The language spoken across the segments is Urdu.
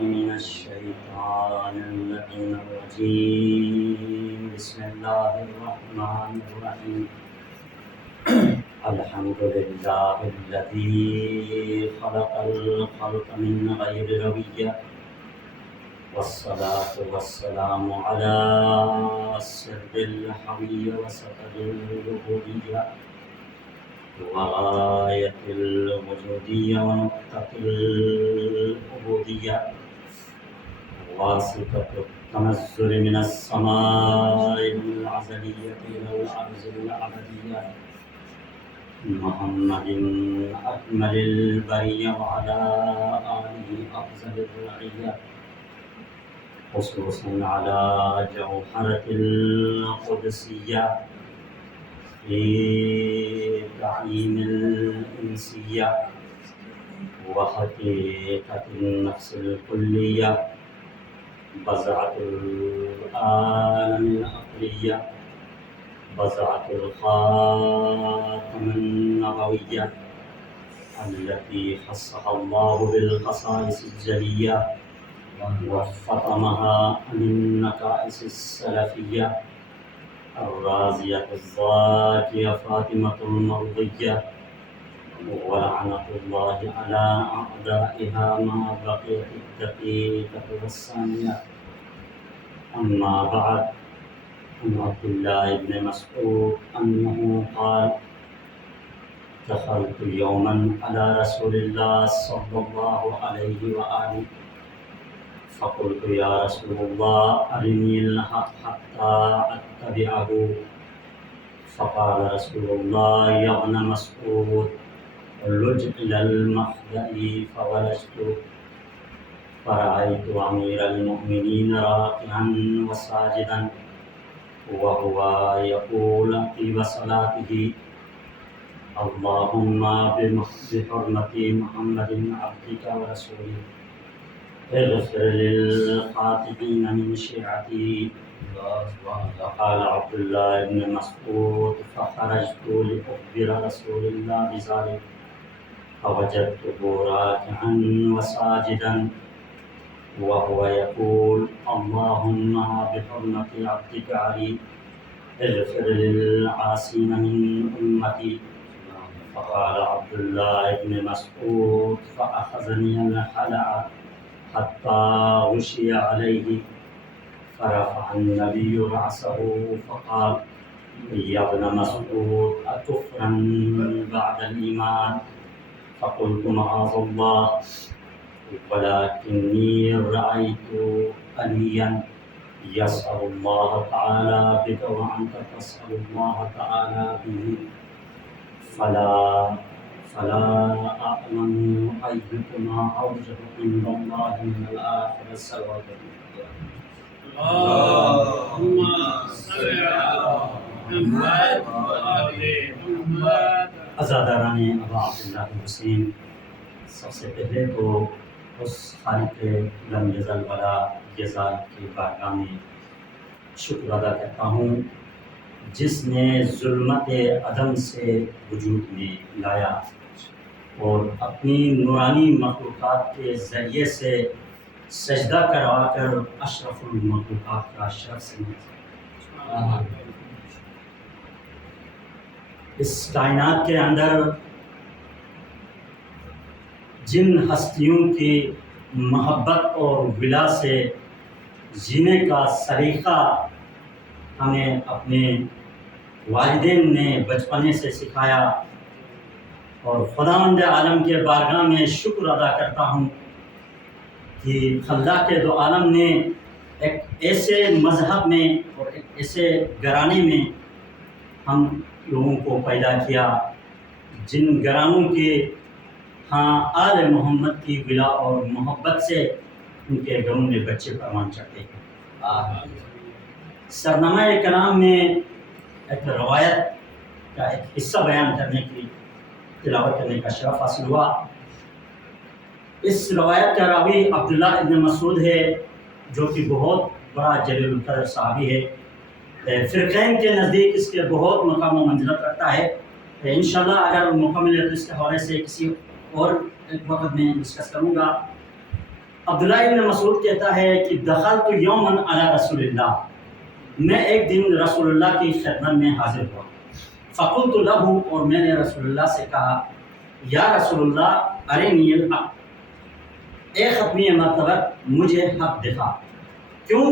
من الشيطان اللعين الرجيم. بسم الله الرحمن الرحيم. الحمد لله الذي خلق الخلق من غير روية، والصلاة والسلام على سر الحوية وسطر الوجودية وغاية الوجودية ونقطة العبودية، واسطة التنزل من السماء العزلية إلى الأرض الأبدية، محمد أكمل البرية وعلى آله أفضل الرعية، خصوصا على جوهرة القدسية في تعليم الإنسية وحقيقة النفس الكلية، بزعة العالم العقلية، بزعة الخاتم النبوية التي خصها الله بالخصائص الجلية وفطمها من النكائس السلفية، الرازية الزاكية فاطمة المرضية، ولعنة الله على أعدائها ما بقيت الدقيقة والثانية. أما بعد، عن عبد الله بن مسعود أنه قال: دخلت يوما على رسول الله صلى الله عليه وآله فقلت: يا رسول الله أرني الحق حتى أتبعه. فقال رسول الله: يا ابن مسعود لج إلى المخدأ. فولجت فرأيت أمير المؤمنين راكعا وساجدا وهو يقول عقب صلاته: اللهم بحرمة محمد عبدك ورسولك اغفر للخاطئين من شيعتي. قال عبد الله بن مسعود: فخرجت لأخبر رسول الله بذلك فوجدته راكعا وساجدا وهو يقول: اللهم بحرمة عبدك علي اغفر للعاصين من أمتي. فقال عبد الله بن مسعود: فأخذني الحلع حتى غشي عليه، فرفع النبي رأسه فقال: يا ابن مسعود أكفرا بعد الإيمان؟ فقلت: معاذ الله، ولكني رأيت عليا يسأل الله تعالى بك وأنت تسأل الله تعالى به، فلا أعلم أيكما أوجه عند الله من الآخرة الثواب. اللهم صل على محمد وآل محمد. عزاداران ابا عبداللہ حسین، سب سے پہلے تو اس خالق لم یزل ولا یزال کی بارگاہ میں شکر ادا کرتا ہوں جس نے ظلمت عدم سے وجود میں لایا اور اپنی نورانی مخلوقات کے ذریعے سے سجدہ کروا کر اشرف المخلوقات کا شرف سمجھا۔ اس کائنات کے اندر جن ہستیوں کی محبت اور ولا سے جینے کا سلیقہ ہمیں اپنے والدین نے بچپنے سے سکھایا، اور خداوند عالم کے بارگاہ میں شکر ادا کرتا ہوں کہ خلاق دو عالم نے ایک ایسے مذہب میں اور ایک ایسے گھرانے میں ہم لوگوں کو پیدا کیا جن گھرانوں کے ہاں آل محمد کی ولا اور محبت سے ان کے گھروں میں بچے پروان چڑھتے ہیں۔ سرنامہ کلام میں ایک روایت کا ایک حصہ بیان کرنے کی تلاوت کرنے کا شرف حاصل ہوا۔ اس روایت کا راوی عبداللہ ابن مسعود ہے، جو کہ بہت بڑا جلیل القدر صحابی ہے۔ فرقین کے نزدیک اس کے بہت مقام و منزلت رکھتا ہے۔ انشاءاللہ اگر موقع ملے تو اس کے حوالے سے کسی اور ایک وقت میں ڈسکس کروں گا۔ عبداللہ ابن مسعود کہتا ہے کہ دخلت یوماً علی رسول اللہ، میں ایک دن رسول اللہ کی خدمت میں حاضر ہوا، فقلت لہ، اور میں نے رسول اللہ سے کہا یا رسول اللہ ارنی الحق، اے ختمی مرتبہ مجھے حق دکھا، کیوں؟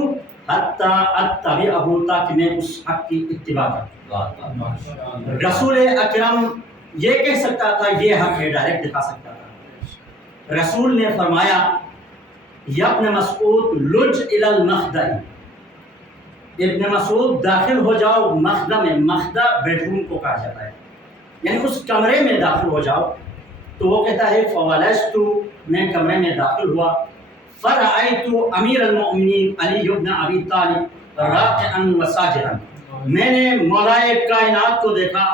حتی اتبعہ، تاکہ میں اس حق کی اتباع کروں۔ رسول اکرم یہ کہہ سکتا تھا یہ حق ہے، ڈائریکٹ دکھا سکتا تھا۔ رسول نے فرمایا یا ابن مسعود لج الی المخدع، ابن مسعود داخل ہو جاؤ مخدع میں، مخدع بیڈ روم کو کہا جاتا ہے، یعنی اس کمرے میں داخل ہو جاؤ۔ تو وہ کہتا ہے فولجت، میں کمرے میں داخل ہوا، فرأیت امیر المؤمنین علی بن ابی طالب راکعا وساجدا، میں نے مولائے کائنات کو دیکھا،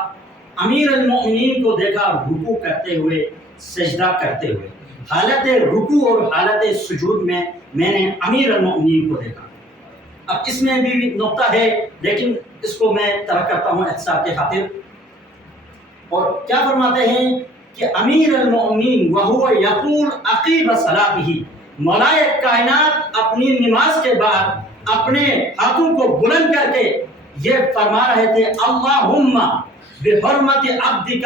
امیر المؤمنین کو دیکھا رکوع کرتے ہوئے، سجدہ کرتے ہوئے، حالت رکوع اور حالت سجود میں نے امیر المؤمنین کو دیکھا۔ اب اس میں بھی نقطہ ہے لیکن اس کو میں ترک کرتا ہوں اختصار کے خاطر۔ اور کیا فرماتے ہیں کہ امیر المؤمنین وہو یقول عقیب صلاتہ، مولائے کائنات اپنی نماز کے بعد اپنے ہاتھوں کو بلند کر کے یہ فرما رہے تھے اللہم بحرمت عبدک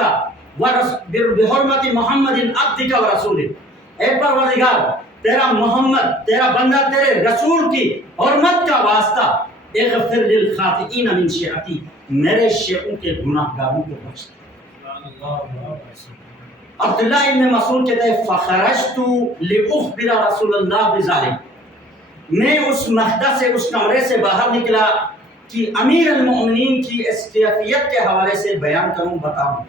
بحرمت محمد عبدک و رسولک، اے پروردگار تیرا محمد تیرا بندہ تیرے رسول کی حرمت کا واسطہ اغفر للخاطئین من شیعتی، میرے شیعوں کے گناہ گاروں کو بخش دے۔ عبداللہ ابن مسعود کہتے ہیں فخرجت لاخبر رسول اللہ بذلک، میں اس مخدع سے، اس کمرے سے باہر نکلا کہ امیر المؤمنین کی اس کیفیت کے حوالے سے بیان کروں، بتاؤں۔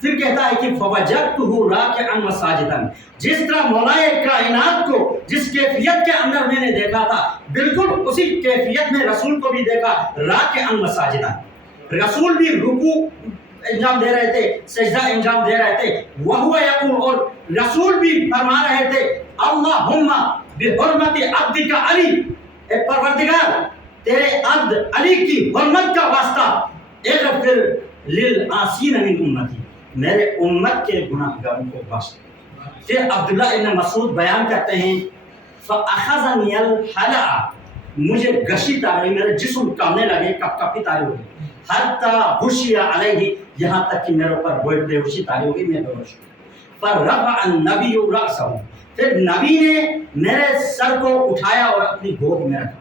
پھر کہتا ہے کہ فوجدتہ راکعا وساجدا، جس طرح مولائے کائنات کو جس کیفیت کے اندر میں نے دیکھا تھا بالکل اسی کیفیت میں رسول کو بھی دیکھا راکعا وساجدا، رسول بھی رکوع انجام دے رہے تھے، سجدہ انجام دے رہے تھے، وہو یقول، اور رسول بھی فرما رہے تھے اللہم بحرمت عبدک علی، اے پروردگار تیرے عبد علی کی حرمت کا واسطہ اغفر للعاصین من امتی، میرے امت کے گناہ گاروں کو بخش دے۔ پھر عبداللہ ابن مسعود بیان کرتے ہیں فاخذنی الحلع، مجھے گشی تاری، میرے جسم کانپنے لگے، کپ کپی تاری ہو گئی، حتی غشی علیہ، یہاں تک کہ میرے اوپر بے ہوشی تاری ہو گئی، میں بے ہوش ہو گئی۔ فرفع النبی رأسہ، پھر نبی نے میرے سر کو اٹھایا اور اپنی گود میں رکھا،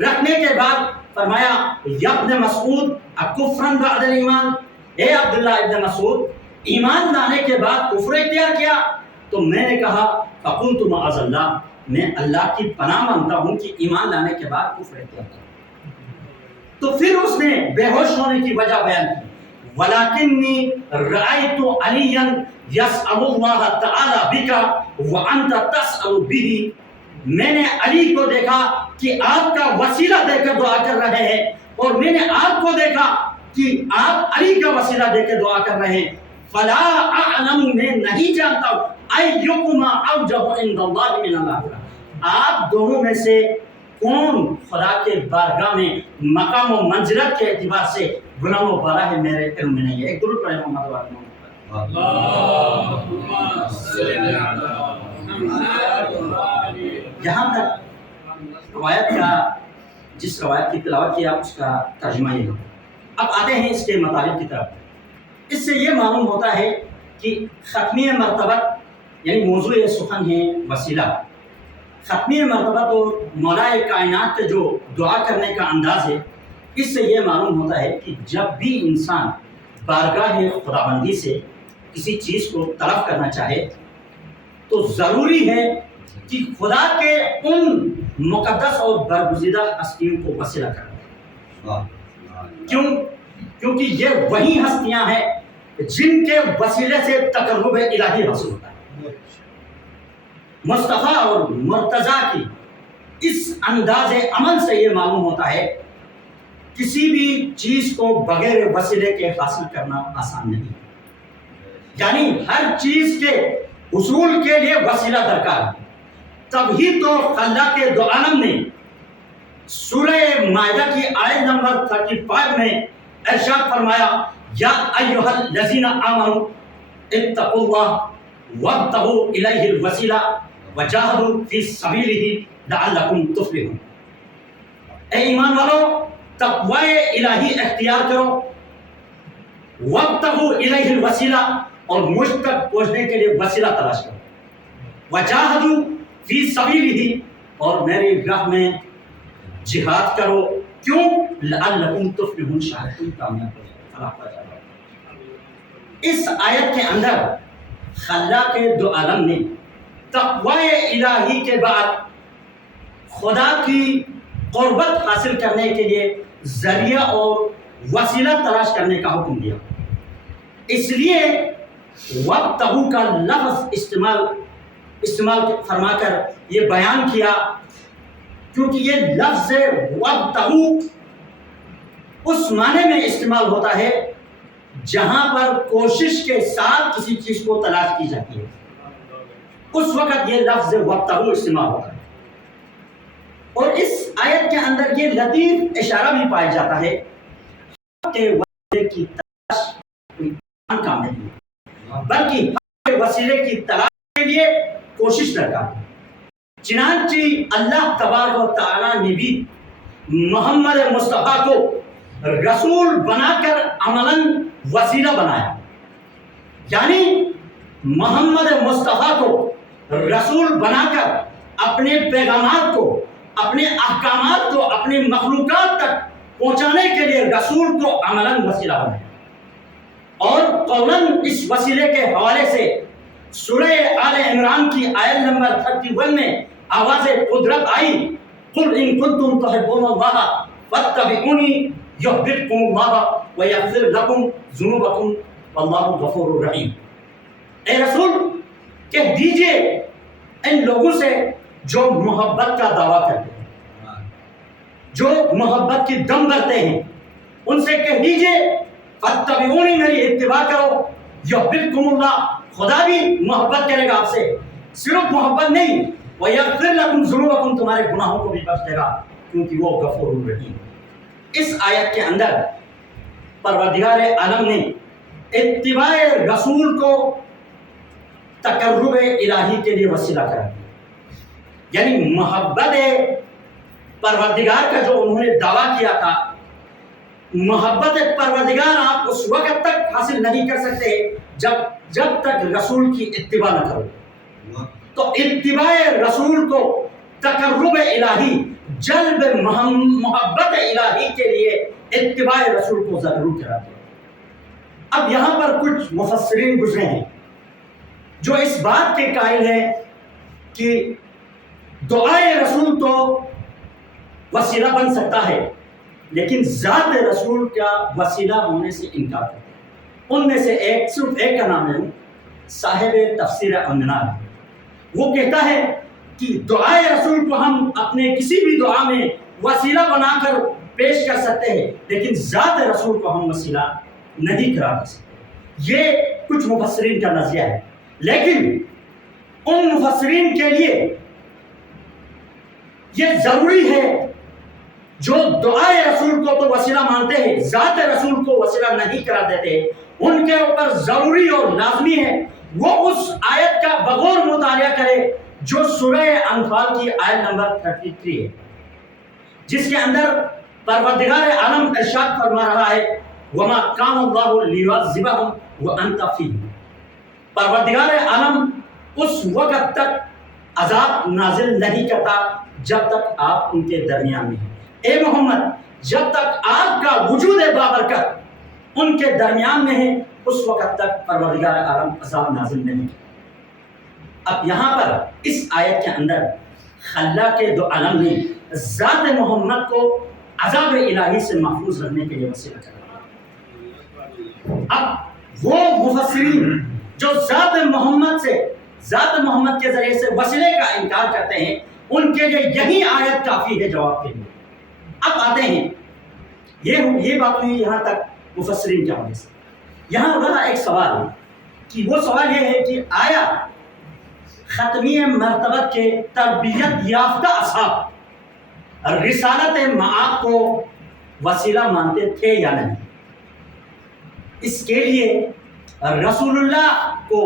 رکھنے کے بعد فرمایا یا ابن مسعود اکفرن بعد الایمان، اے عبداللہ ابن مسعود ایمان لانے کے بعد کفر اختیار کیا؟ تو میں نے کہا فقلت معاذ اللہ، میں اللہ کی پناہ مانگتا ہوں کہ ایمان لانے کے بعد کفر اختیار کیا۔ تو پھر اس نے بے ہوش ہونے کی وجہ بیان کی وَلَكِنِّي رَأَيْتُ عَلِيًّا يَسْأَلُ اللَّهَ تَعَالَى بِكَ وَأَنْتَ تَسْأَلُ بِهِ، میں نے علی کو دیکھا کہ آپ کا وسیلہ دے کر دعا کر رہے ہیں، اور میں نے آپ کو دیکھا کہ آپ علی کا وسیلہ دے کے دعا کر رہے ہیں، فَلَا أَعْلَمُ، میں نہیں جانتا ہوں أَيُّكُمَا أَوْجَبُ عِنْدَ اللَّهِ مِنَ الْآخِرَةِ، آپ دونوں میں سے کون خدا کے بارگاہ میں مقام و منزلت کے اعتبار سے گناہ و بارہ ہے، میرے علم میں نہیں ہے۔ ایک درود پڑھیں محمد و آل محمد۔ اللهم صل على محمد۔ یہاں تک روایت کا، جس روایت کی تلاوت کیا اس کا ترجمہ یہ ہے۔ اب آتے ہیں اس کے مطالب کی طرف۔ اس سے یہ معلوم ہوتا ہے کہ ختمی مرتبہ یعنی موضوع سخن ہے وسیلہ، ختمی مرتبہ تو مولائے کائنات کے جو دعا کرنے کا انداز ہے، اس سے یہ معلوم ہوتا ہے کہ جب بھی انسان بارگاہ خداوندی سے کسی چیز کو طلب کرنا چاہے تو ضروری ہے کہ خدا کے ان مقدس اور برگزیدہ ہستیوں کو وسیلہ کرنا۔ کیوں؟ کیونکہ یہ وہی ہستیاں ہیں جن کے وسیلے سے تقرب الہی حاصل ہوتا ہے۔ مصطفیٰ اور مرتضیٰ کی اس انداز عمل سے یہ معلوم ہوتا ہے کسی بھی چیز کو بغیر وسیلے کے حاصل کرنا آسان نہیں، یعنی ہر چیز کے حصول کے لیے وسیلہ درکار ہے۔ تبھی تو خلاق دو عالم نے سورہ مائدہ کی آیت نمبر 35 میں ارشاد فرمایا یا ایھا الذین آمنوا اتقوا اللہ وابتغوا الیہ الوسیلہ وجاہدوا فی سبیلہ لعلکم تفلحون۔ اے ایمان والو، تقوی الہی اختیار کرو، وابتغوا الیہ الوسیلہ، اور مجھ تک پہنچنے کے لیے وسیلہ تلاش کرو، وجاہدوا فی سبیلہ، اور میری راہ میں جہاد کرو، کیوں؟ لعلکم تفلحون، شاید تم کامیاب ہو جاؤ، فلاح پا جاؤ۔ اس آیت کے اندر خلاق دو عالم نے تقوی الہی کے بعد خدا کی قربت حاصل کرنے کے لیے ذریعہ اور وسیلہ تلاش کرنے کا حکم دیا۔ اس لیے وابتغوا کا لفظ استعمال فرما کر یہ بیان کیا، کیونکہ یہ لفظ وابتغوا اس معنی میں استعمال ہوتا ہے جہاں پر کوشش کے ساتھ کسی چیز کو تلاش کی جاتی ہے، اس وقت یہ لفظ وابتغوا استعمال ہوتا ہے۔ اور اس آیت کے اندر یہ لطیف اشارہ بھی پایا جاتا ہے کہ وسیلے کی تلاش کوئی کام نہیں ہے، بلکہ حق کے وسیلے کی تلاش کے لیے کوشش درکار ہے۔ چنانچہ اللہ تبارک و تعالیٰ نے بھی محمد مصطفیٰ کو رسول بنا کر عملاً وسیلہ بنایا، یعنی محمد مصطفیٰ کو رسول بنا کر اپنے پیغامات کو، اپنے احکامات کو اپنی مخلوقات تک پہنچانے کے لیے رسول کو عملاً وسیلہ بنایا۔ اور قولاً اس وسیلے کے حوالے سے سورہ آل عمران کی آیت نمبر 31 میں آواز قدرت آئی، قل ان کنتم تحبون اللہ فاتبعونی یحببکم اللہ ویغفر لکم ذنوبکم واللہ غفور رحیم۔ اے رسول، کہہ دیجئے ان لوگوں سے جو محبت کا دعویٰ کرتے ہیں، جو محبت کی دم بھرتے ہیں، ان سے کہہ دیجئے فاتبعونی، میری اتباع کرو، یحببکم اللہ، خدا بھی محبت کرے گا آپ سے، صرف محبت نہیں، ویغفر لکم ذنوبکم، تمہارے گناہوں کو بھی بخش دے گا، کیونکہ وہ غفور رحیم۔ اس آیت کے اندر پروردگار عالم نے اتباع رسول کو تقرب الہی کے لیے وسیلہ کرا دیا، یعنی محبت پروردگار کا جو انہوں نے دعویٰ کیا تھا، محبت پروردگار آپ اس وقت تک حاصل نہیں کر سکتے جب تک رسول کی اتباع نہ کرو۔ تو اتباع رسول کو تقرب الہی، جلب محبت الہی کے لیے اتباع رسول کو ضرور کرا دیا۔ اب یہاں پر کچھ مفسرین گزرے ہیں جو اس بات کے قائل ہیں کہ دعائے رسول تو وسیلہ بن سکتا ہے، لیکن ذات رسول کا وسیلہ ہونے سے انکار کرتے ہیں۔ ان میں سے صرف ایک کا نام ہے صاحب تفسیر المنار، وہ کہتا ہے کہ دعائے رسول کو ہم اپنے کسی بھی دعا میں وسیلہ بنا کر پیش کر سکتے ہیں، لیکن ذات رسول کو ہم وسیلہ نہیں قرار دے سکتے۔ یہ کچھ مفسرین کا نظریہ ہے، لیکن ان مفسرین کے لیے یہ ضروری ہے جو دعائے رسول کو تو وسیلہ مانتے ہیں، ذات رسول کو وسیلہ نہیں قرار دیتے، ان کے اوپر ضروری اور لازمی ہے وہ اس آیت کا بغور مطالعہ کرے جو سورہ انفال کی آیت نمبر 33 ہے، جس کے اندر پروردگار عالم ارشاد فرما رہا ہے وَمَا كَانَ اللَّهُ لِيُعَذِّبَهُمْ وَأَنْتَ فِيهِمْ۔ پروردگار عالم اس وقت تک عذاب نازل نہیں کرتا جب تک آپ ان کے درمیان میں ہیں۔ اے محمد، جب تک آپ کا وجود بابرکت ان کے درمیان میں ہے، اس وقت تک پروردگار عالم عذاب نازل نہیں کرتا۔ اب یہاں پر اس آیت کے اندر خلاق دو عالم نے ذات محمد کو عذاب الہی سے محفوظ رکھنے کے لیے وسیلہ کرا۔ اب وہ مفسرین جو ذات محمد کے ذریعے سے وسیلے کا انکار کرتے ہیں، ان کے لیے یہی آیت کافی ہے جواب کے لیے۔ اب آتے ہیں، یہ بات ہوئی یہاں تک مفسرین کے حوالے سے۔ یہاں رہا ایک سوال کہ وہ سوال یہ ہے کہ آیا ختمی مرتبہ کے تربیت یافتہ اصحاب رسالت معاد کو وسیلہ مانتے تھے یا نہیں؟ اس کے لیے رسول اللہ کو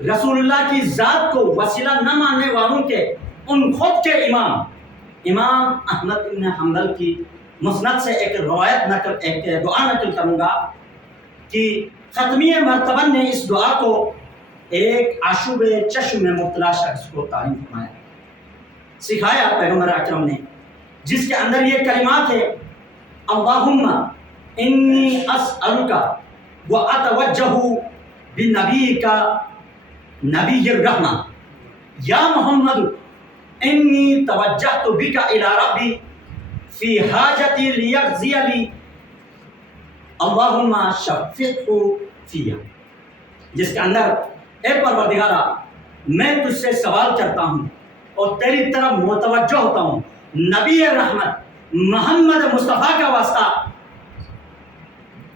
رسول اللہ کی ذات کو وسیلہ نہ ماننے والوں کے ان خود کے امام احمد بن حنبل کی مسند سے ایک دعا نقل کروں گا کہ ختمی مرتبہ نے اس دعا کو ایک آشوب چشم میں مبتلا شخص کو تعلیم فرمایا، سکھایا پیغمبر اکرم نے، جس کے اندر یہ کلمات ہے: اللہم انی اسألک واتوجہ بنبیک نبی الرحمہ، یا محمد انی توجہت بک الی ربی فی حاجتی لیقضی لی اللہم شفقہ فیہ، جس کے اندر اے پروردگارہ میں تجھ سے سوال کرتا ہوں اور تیری طرف متوجہ ہوتا ہوں، نبی رحمت محمد مصطفیٰ کا واسطہ،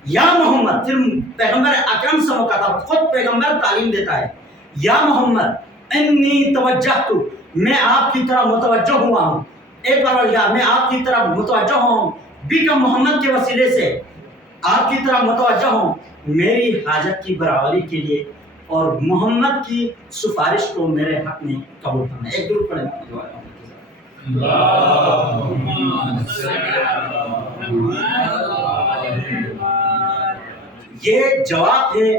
یا محمد، پھر پیغمبر اکرم سے مخاطب، خود پیغمبر تعلیم دیتا ہے، یا محمد انی توجہت، میں آپ کی طرف متوجہ ہوا ہوں، اے پروردگار میں آپ کی طرف متوجہ ہوں، بک محمد کے وسیلے سے آپ کی طرف متوجہ ہوں میری حاجت کی برابری کے لیے، اور محمد کی سفارش کو میرے حق میں قبول کرنا۔ ایک درود پڑھیں۔ یہ جواب ہے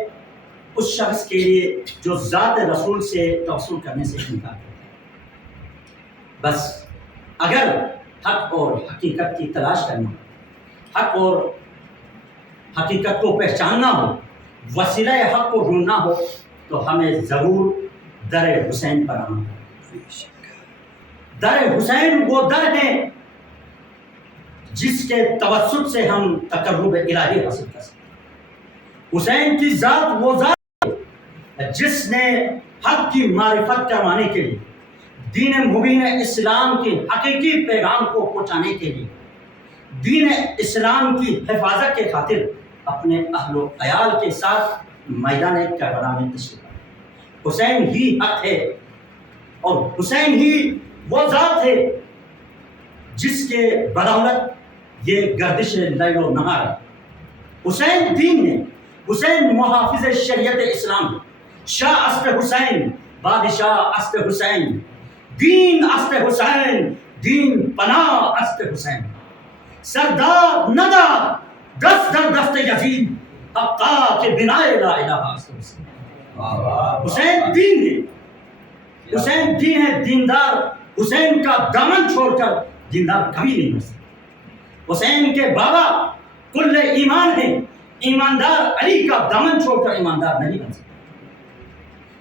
اس شخص کے لیے جو ذات رسول سے توسل کرنے سے انکار کرتا ہے۔ بس اگر حق اور حقیقت کی تلاش کرنا، حق اور حقیقت کو پہچاننا ہو، وسیلہ حق کو ڈھونڈنا ہو، تو ہمیں ضرور در حسین پر آنا ہے۔ در حسین وہ در ہے جس کے توسط سے ہم تقرب الہی حاصل کر سکتے ہیں۔ حسین کی ذات وہ ذات ہے جس نے حق کی معرفت کروانے کے لیے، دین مبین اسلام کے حقیقی پیغام کو پہنچانے کے لیے، دین اسلام کی حفاظت کے خاطر اپنے اہل و عیال کے ساتھ میدان کربلا میں تشریف لایا۔ حسین ہی حق ہے اور حسین ہی وہ ذات ہے جس کے بدولت یہ گردش لیل و نہار ہے۔ حسین دین ہے، حسین محافظ شریعت اسلام ہے۔ شاہ است حسین، بادشاہ است حسین، دین است حسین، دین پناہ است حسین، سردار ندار دست در دست یزید، حقا کے بنا لا الہ است حسین۔ حسین دین ہے، حسین دین ہے، دیندار حسین کا دامن چھوڑ کر دیندار کبھی نہیں ہو سکتا۔ حسین کے بابا کل ایمان ہیں، ایماندار علی کا دامن چھوڑ کر ایماندار نہیں بن سکتا۔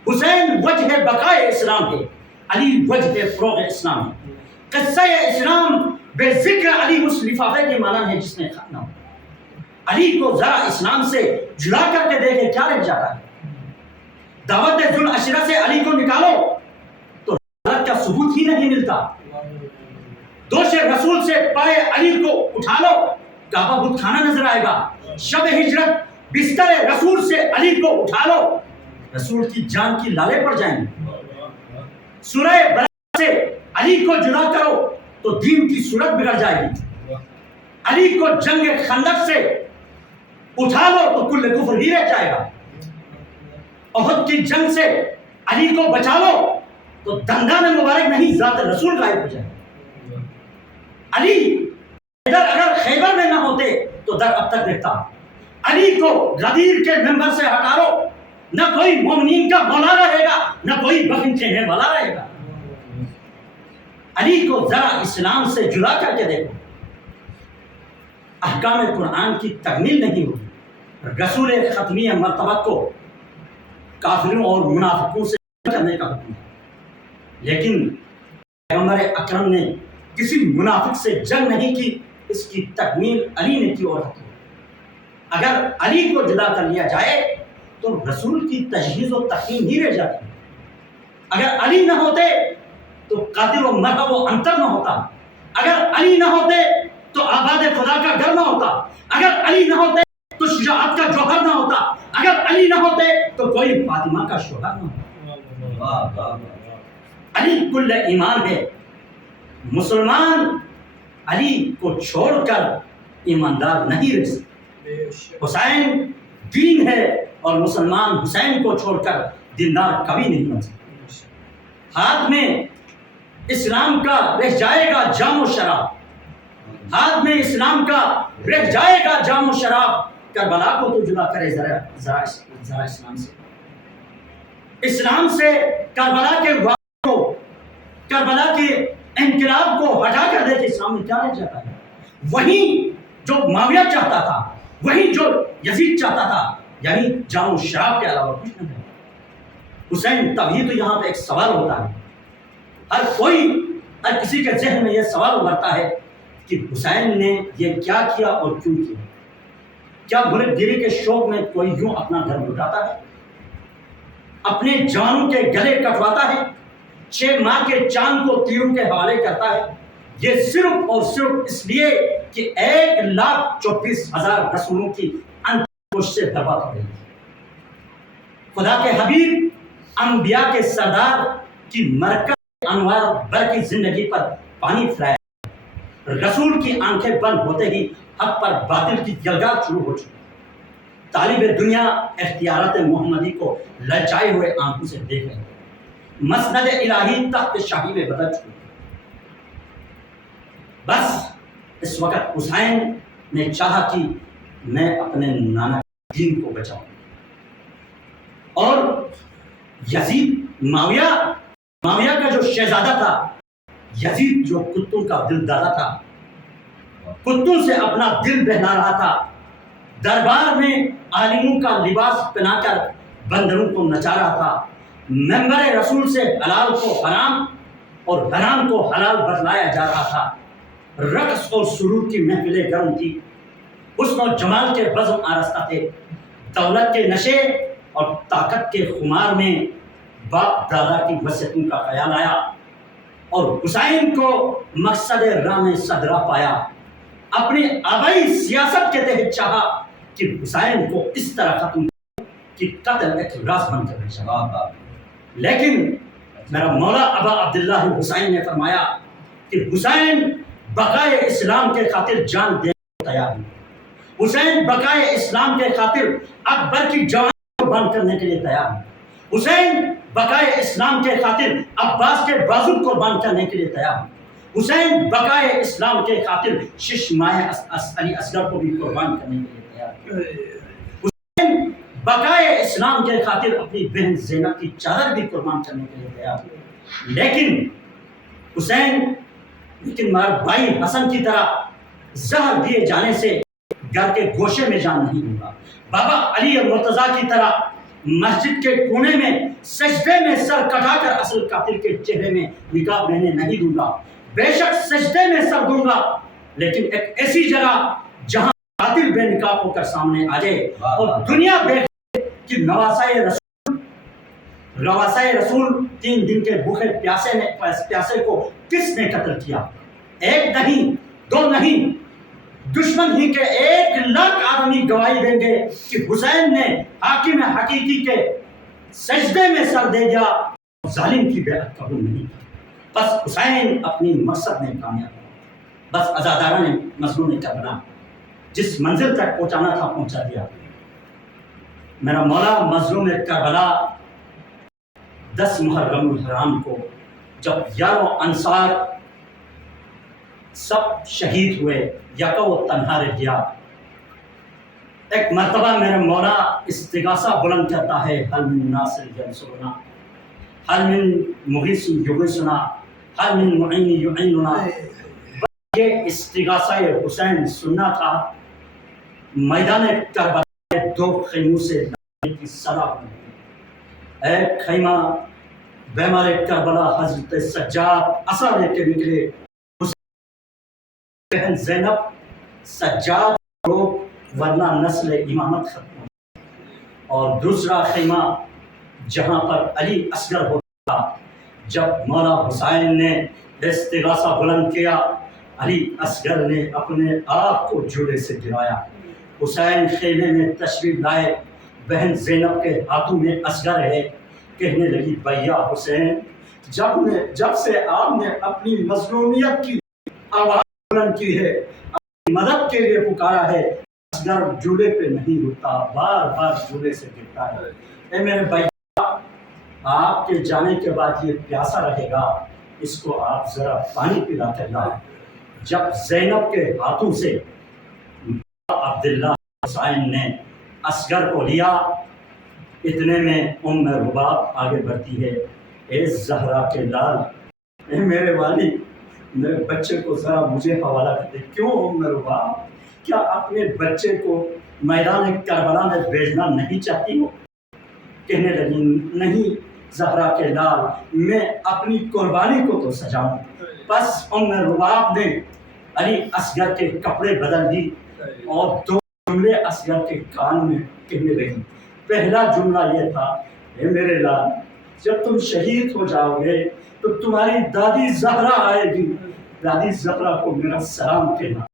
حسین وجہ بقائے اسلام ہے، علی وجہ فروغ اسلام ہے۔ قصہ اسلام بے ذکر علی اس لفافے کے مانند ہے جس میں ختم ہو۔ علی کو ذرا اسلام سے جدا کر کے دیکھے کیا رہ جاتا ہے۔ دعوت ذوالعشرہ سے علی کو نکالو تو رسالت کا ثبوت ہی نہیں ملتا۔ دوش رسول سے پائے علی کو اٹھا لو، کعبہ بت خانہ نظر آئے گا۔ شب ہجرت بستر رسول سے علی کو اٹھا لو، رسول کی جان کی لالے پڑ جائیں گے۔ سورہ بلد سے علی کو جدا کرو تو دین کی صورت بگڑ جائے گی۔ علی کو جنگ خندق سے اٹھا لو تو کل کفر ہی رہ جائے گا۔ احد کی جنگ سے علی کو بچا لو تو دندان مبارک نہیں ذات رسول غائب ہو جائے گا۔ علی اگر خیبر میں نہ ہوتے تو در اب تک رہتا۔ علی کو غدیر کے ممبر سے ہٹا لو، نہ کوئی مومنین کا مولا رہے گا، نہ کوئی بخن چہنے والا رہے گا۔ علی کو ذرا اسلام سے جدا کر کے دیکھو، احکام قرآن کی تکمیل نہیں ہوگی۔ رسول ختمی مرتبہ کو کافروں اور منافقوں سے کرنے کا حکم ہے، لیکن پیغمبر اکرم نے کسی منافق سے جنگ نہیں کی، اس کی تکمیل علی نے کی اور حق۔ اگر علی کو جدا کر لیا جائے تو رسول کی تجہیز و تقدیم ہی رہ جاتی۔ اگر علی نہ ہوتے تو قاتل و مرحب و انتر نہ ہوتا، اگر علی نہ ہوتے تو آباد خدا کا گھر نہ ہوتا، اگر علی نہ ہوتے تو شجاعت کا جوہر نہ ہوتا، اگر علی نہ ہوتے تو کوئی فاطمہ کا شوہر نہ ہوتا۔ علی کل ایمان ہے، مسلمان علی کو چھوڑ کر ایماندار نہیں رہ سکتے۔ حسین دین ہے اور مسلمان حسین کو چھوڑ کر دیندار کبھی نہیں بن سکتا۔ ہاتھ میں اسلام کا رہ جائے گا جام و شراب، ہاتھ میں اسلام کا رہ جائے گا جام و شراب، کربلا کو تو جدا کرے ذرا اسلام سے، اسلام سے کربلا کے واقعے کو، کربلا کے انقلاب کو ہٹا کر دیکھ اسلام میں کیا رہ جاتا ہے۔ وہی جو معاویہ چاہتا تھا، وہی جو یزید چاہتا تھا، یعنی جام و شراب کے علاوہ کچھ نہیں ہے۔ حسین تبھی تو یہاں پہ ایک سوال ہوتا ہے، ہر کسی کے ذہن میں یہ سوال ابھرتا ہے کہ حسین نے یہ کیا کیا اور کیوں کیا؟ کیا ملک گیری کے شوق میں کوئی یوں اپنا گھر لٹاتا ہے، اپنے جانوں کے گلے کٹواتا ہے، 6 ماہ کے چاند کو تیروں کے حوالے کرتا ہے؟ یہ صرف اور صرف اس لیے کہ 1,24,000 رسولوں کی کوشش سے برباد ہو گئی۔ خدا کے حبیب، انبیاء کے سردار کی مرکز انوار بر کی زندگی پر پانی پھرایا، رسول کی آنکھیں بند ہوتے ہی حق پر باطل کی یلغار شروع ہو چکی۔ طالب دنیا اختیارات محمدی کو للچائے ہوئے آنکھوں سے دیکھ رہے، مسند الہی تخت شاہی میں بدل چکی۔ بس اس وقت حسین نے چاہا کہ میں اپنے نانا دین کو بچاؤں، اور یزید معاویہ کا جو شہزادہ تھا، یزید جو کتوں کا دل دادا تھا، کتوں سے اپنا دل بہلا رہا تھا، دربار میں عالموں کا لباس پہنا کر بندروں کو نچا رہا تھا، ممبر رسول سے حلال کو حرام اور حرام کو حلال بتلایا جا رہا تھا، رقص اور سرور کی محفلیں گرم تھی، حسن و جمال کے بزم آرستہ تھے، دولت کے نشے اور طاقت کے خمار میں باپ دادا کی وصیتوں کا خیال آیا، اور حسین کو مقصد راہ میں صدرہ پایا۔ اپنی آبائی سیاست کے تحت چاہا کہ حسین کو اس طرح ختم کہ قتل ایک راز بن کر رہ، لیکن میرا مولا ابا عبداللہ حسین نے فرمایا کہ حسین بقائے اسلام کے خاطر جان دینے کو تیار ہے، حسین بقائے اسلام کے خاطر اکبر کی جوانی کو بند کرنے کے لیے تیار ہے، حسین بقائے اسلام کے خاطر عباس کے بازو کو قربان کرنے کے لیے تیار ہے، حسین بقائے اسلام کے خاطر شش ماہ علی اصغر کو بھی قربان کرنے کے لیے تیار ہے، حسین بقائے اسلام کے خاطر اپنی بہن زینب کی چادر بھی قربان کرنے کے لیے تیار ہے، لیکن مگر بھائی حسن کی طرح زہر دیے جانے سے گھر کے گوشے میں جان نہیں دوں گا، بابا علی مرتضیٰ کی طرح مسجد کے کونے میں سجدے میں سر کٹا کر اصل قاتل کے چہرے میں نقاب رہنے نہیں دوں گا، بے شک سجدے میں سر دوں گا، لیکن ایک ایسی جگہ جہاں قاتل بے نقاب ہو کر سامنے آ جائے اور دنیا دیکھے کہ رواسائے رسول 3 دن کے بھوکے پیاسے کو کس نے قتل کیا؟ 1 نہیں 2 نہیں، دشمن ہی کے 1,00,000 آدمی گواہی دیں گے کہ حسین نے حاکم حقیقی کے سجدے میں سر دے دیا، ظالم کی بیعت قبول نہیں کی۔ بس حسین اپنی مقصد میں کامیاب ہوا، بس عزادارہ نے مظلوم کربلا جس منزل تک پہنچانا تھا پہنچا دیا۔ میرا مولا مظلوم کربلا 10 محرم الحرام کو جب یاروں انصار سب شہید ہوئے، یکا وہ تنہا رہ گیا، ایک مرتبہ میرے مولا استغاثہ بلند کرتا ہے، حل من ناصر ینصرنا، حل من مغیث یغیثنا، حل من معین یعیننا۔ یہ استغاثہ حسین سننا تھا، میدان کربلا کے 2 خیموں سے لڑنے کی صدا بنی، ایک خیمہ بیمار کربلا حضرت سجاد عصا لے کے نکلے، بہن زینب سجاد کو ورنہ نسل امامت ختم ہو، اور دوسرا خیمہ جہاں پر علی اصغر ہوتا تھا، جب مولا حسین نے استغاثہ بلند کیا، علی اصغر نے اپنے آپ کو جھولے سے گرایا، حسین خیمے میں تشریف لائے، بہن زینب کے ہاتھوں میں اصغر ہے، کہنے لگی بھیا حسین، جب سے آپ نے اپنی مظلومیت کی آواز بلند کی ہے، اپنی مدد کے لیے پکارا ہے، اصغر جھولے پہ نہیں رکتا، بار بار جھولے سے گرتا ہے۔ اے میرے بھیا، آپ کے جانے کے بعد یہ پیاسا رہے گا، اس کو آپ ذرا پانی پلا کر لائیں۔ جب زینب کے ہاتھوں سے عبداللہ حسین نے اصغر کو لیا، اتنے میں رباب آگے بڑھتی ہے، اے زہرا کے لال، اے میرے والد، میرے بچے کو ذرا مجھے حوالہ کر دے۔ کیوں رباب، کیا اپنے بچے کو میدان کربلا میں بھیجنا نہیں چاہتی ہو؟ کہنے لگی نہیں زہرا کے لال، میں اپنی قربانی کو تو سجاؤں۔ بس رباب نے علی اصغر کے کپڑے بدل دی اور دو جملے اصغر کے کان میں کہنے لگی۔ پہلا جملہ یہ تھا، اے میرے لال، جب تم شہید ہو جاؤ گے تو تمہاری دادی زہرا آئے گی، دادی زہرا کو میرا سلام کہنا۔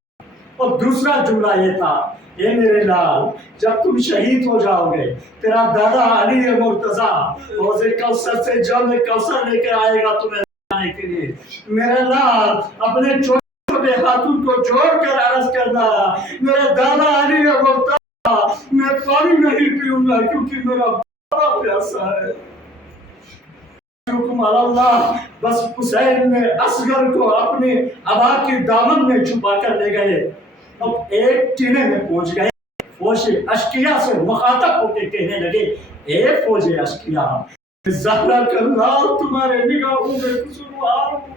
اور دوسرا جملہ یہ تھا، اے میرے لال، جب تم شہید ہو جاؤ گے تیرا دادا علی مرتضیٰ حوض کوثر سے جام کوثر لے کر آئے گا تمہیں لانے کے لیے۔ میرے لال، اپنے چھوٹے ہاتھوں کو جوڑ کر عرض کرنا، میرے دادا علی مرتضیٰ، میں پانی نہیں پیوں گا کیونکہ میرا بڑا پیاسا ہے۔ حکم اللہ، بس حسین نے اصغر کو اپنے ابا کی دامن میں چھپا کر لے گئے۔ اب ایک ٹیلے میں پہنچ گئے، فوج اشقیاء سے مخاطب ہو کے کہنے لگے، اے فوج اشقیاء، زہرا کا لال تمہارے نگاہوں میں قصوروار ہوں۔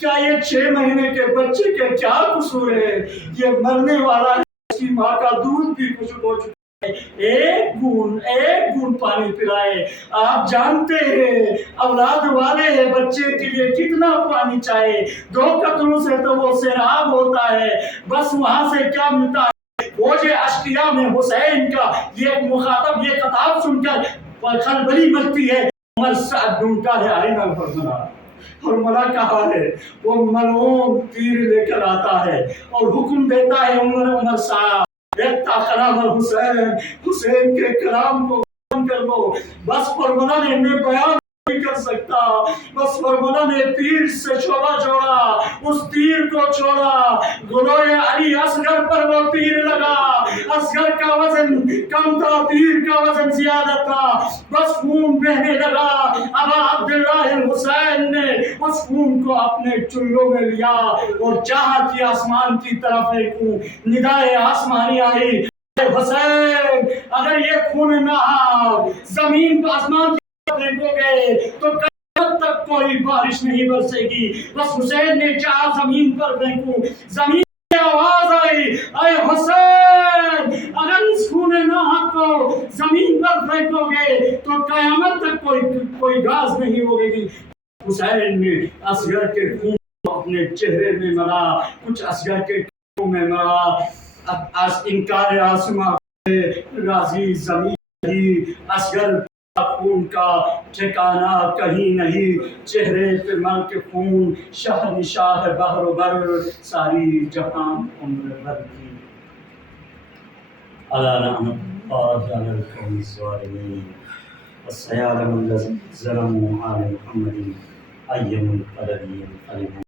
کیا یہ 6 مہینے کے بچے کے کیا قصور ہے؟ یہ مرنے والا ہے، اس کی ماں کا دودھ بھی خشک ہو چکا ہے۔ ایک گھونٹ پانی پلائے۔ آپ جانتے ہیں اولاد والے بچے کے لیے کتنا پانی چاہیے، 2 قطروں سے تو وہ سیراب ہوتا ہے، بس وہاں سے کیا ملتا ہے۔ فوج اشقیاء میں حسین کا یہ مخاطب، یہ خطاب سن کر کھلبلی مچتی ہے۔ عمر سعد ڈھونڈتا ہے آئینہ فرمانا، اور ملا کہا ہے، وہ ملعون تیر لے کر آتا ہے اور حکم دیتا ہے عمر صاحب، کلام حسین، حسین کے کلام کو بیان کر دو۔ بس فرمانا نے میں بیان نہیں کر سکتا، بس فرمانا نے تیر سے شعبہ چھوڑا، اس تیر کو چھوڑا، گلوئے علی اصغر پر وہ تیر لگا۔ اصغر کا وزن کم تھا، تیر کا وزن زیادہ تھا، بس خون بہنے لگا۔ ابا عبداللہ حسین نے اس خون کو اپنے چلوں میں لیا اور چاہا کہ آسمان کی طرف پھینکوں۔ ندائے آسمانی آئی، اے حسین، اگر یہ خون نہ زمین پر آسمان کی طرف پھینکو گے تو قیامت تک کوئی بارش نہیں برسے گی۔ بس حسین نے چاہا زمین پر پھینکوں، زمین سے آواز آئی، اے حسین، اگر اس خون ناحق کو زمین پر پھینکو گے تو قیامت تک کوئی گھاس نہیں ہوگی گی۔ حسین نے اصغر کے خون کو اپنے چہرے میں ملا، کچھ اصغر کے خون میں ملا۔ انکار آسماں راضی زمین نہیں، اصغر خون کا ٹھکانہ کہیں نہیں، چہرے پہ مل کے خون، شہنشاہ بحر و بر، ساری جہان عمر بھر کی۔ الا لعنت اللہ علی القوم الظالمین، وسيعلم الذين ظلموا آل محمد أي منقلب ينقلبون۔